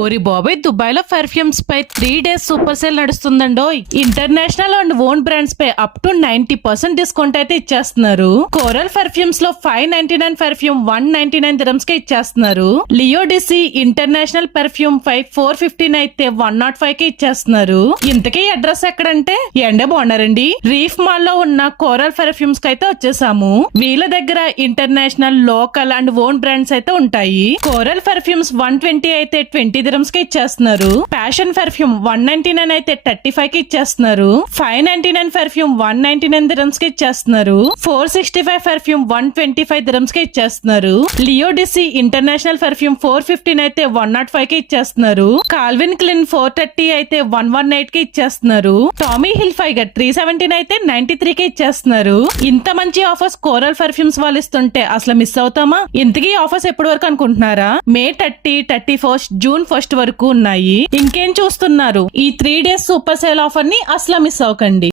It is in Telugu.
ఓరి బాబాయ్, దుబాయ్ లో పర్ఫ్యూమ్స్ పై 3 days సూపర్ సేల్ నడుస్తుందండో. ఇంటర్నేషనల్ అండ్ ఓన్ బ్రాండ్స్ పై అప్ టు 90% డిస్కౌంట్ అయితే ఇచ్చేస్తున్నారు. కోరల్ పర్ఫ్యూమ్స్ లో 599 పర్ఫ్యూమ్ 199 dirhams కి ఇచ్చేస్తున్నారు. లియో డిసి ఇంటర్నేషనల్ పర్ఫ్యూమ్ పై 415 అయితే 105 కి ఇచ్చేస్తున్నారు. ఇంతకీ అడ్రస్ ఎక్కడంటే ఎండ బాగున్నారండి. రీఫ్ మాల్ లో ఉన్న కోరల్ పర్ఫ్యూమ్స్ కి అయితే వచ్చేసాము. వీళ్ళ దగ్గర international, local and own brands అయితే ఉంటాయి. కోరల్ పర్ఫ్యూమ్స్ 120 అయితే 20 dirhams కి ఇచ్చేస్తున్నారు. ప్యాషన్ పర్ఫ్యూమ్ 199 అయితే 35 కి ఇచ్చేస్తున్నారు. 599 పర్ఫ్యూమ్ 199 dirhams కి ఇచ్చేస్తున్నారు. 465 పర్ఫ్యూమ్ 125 dirhams కి ఇచ్చేస్తున్నారు. లియో డిసి ఇంటర్నేషనల్ పర్ఫ్యూమ్ 415 అయితే 105 కి ఇచ్చేస్తున్నారు. కాల్విన్ క్లిన్ 430 అయితే 118 కి ఇచ్చేస్తున్నారు. టామీ హిల్ ఫైగర్ 317 అయితే 93 కి ఇచ్చేస్తున్నారు. ఇంత మంచి ఆఫర్స్ కోరల్ పర్ఫ్యూమ్స్ వాళ్ళు ఇస్తుంటే అసలు మిస్ అవుతామా? ఇంతకీ ఆఫర్స్ ఎప్పటి వరకు అనుకుంటున్నారా? మే 30, 31, జూన్ 1 వరకు ఉన్నాయి. ఇంకేం చూస్తున్నారు? ఈ 3 days సూపర్ సేల్ ఆఫర్ ని అసలు మిస్ అవ్వకండి.